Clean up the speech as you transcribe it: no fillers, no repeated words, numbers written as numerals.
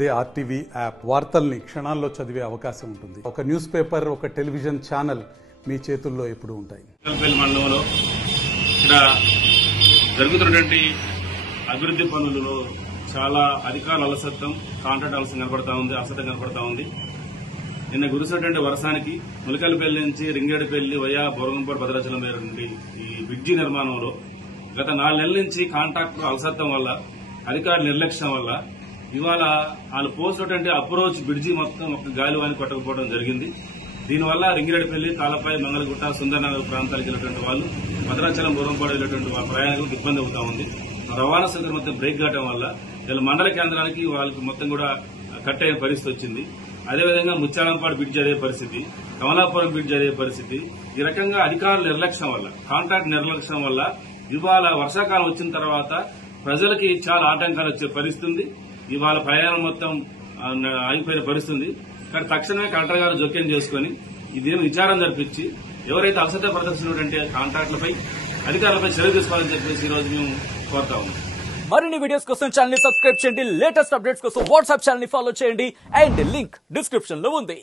They RTV app వార్తల్ని క్షణాల్లో చదివే అవకాశం ఉంటుంది. ఒక న్యూస్ పేపర్, ఒక టెలివిజన్ ఛానల్ మీ చేతుల్లో ఎప్పుడూ ఉంటాయి. మండలంలో ఇక్కడ జరుగుతున్నటువంటి అభివృద్ధి పనులలో చాలా అధికారుల అలసత్వం, కాంట్రాక్ట్ అలసత్వం కనపడతా ఉంది. నిన్న కురిసినటువంటి వర్షానికి ములకలపల్లి నుంచి రింగేడుపల్లి వయా బోరంగంపాడు భద్రాచలం మేర నుండి ఈ బ్రిడ్జి నిర్మాణంలో గత 4 నెలల నుంచి కాంట్రాక్టర్ అలసత్వం వల్ల, అధికారుల నిర్లక్ష్యం వల్ల ఇవాళ వాళ్ళు పోసినటువంటి అప్రోచ్ బ్రిడ్జి మొత్తం ఒక గాలివాని కొట్టకపోవడం జరిగింది. దీనివల్ల రింగిరెడ్డిపల్లి, తాళపాయి, మంగళగుట్ట, సుందరనగర్ ప్రాంతాలకు వెళ్ళినటువంటి వాళ్ళు, భద్రాచలం బోరంపాడు వెళ్ళినటువంటి వాళ్ళ ప్రయాణికులకు ఇబ్బంది అవుతా ఉంది. రవాణా సౌకర్యం మొత్తం బ్రేక్ కావడం వల్ల వీళ్ళ మండల కేంద్రానికి వాళ్ళకి మొత్తం కూడా కట్ అయిన పరిస్థితి వచ్చింది. అదేవిధంగా ముత్యాలంపాడు బ్రిడ్జ్ అదే పరిస్థితి, కమలాపురం బ్రిడ్జ్ అదే పరిస్థితి. ఈ రకంగా అధికారుల నిర్లక్ష్యం వల్ల, కాంట్రాక్ట్ నిర్లక్ష్యం వల్ల ఇవాళ వర్షాకాలం వచ్చిన తర్వాత ప్రజలకి చాలా ఆటంకాలు వచ్చే పరిస్థితి. ఇవాళ ప్రయాణం మొత్తం ఆగిపోయిన పరిస్థితి. కానీ తక్షణమే కలెక్టర్ గారు జోక్యం చేసుకుని దీని విచారణ జరిపించి ఎవరైతే అలసట ప్రదర్శించినటువంటి కాంట్రాక్టులపై, అధికారులపై చర్య తీసుకోవాలని చెప్పేసి ఈ రోజు మేము కోరుతా ఉన్నాం. మరిన్ని వీడియోస్ కోసం ఛానల్ ని సబ్స్క్రైబ్ చేయండి. లేటెస్ట్ అప్డేట్స్ కోసం వాట్సాప్ ఛానల్ ని ఫాలో చేయండి. అండ్ లింక్ డిస్క్రిప్షన్ లో ఉంది.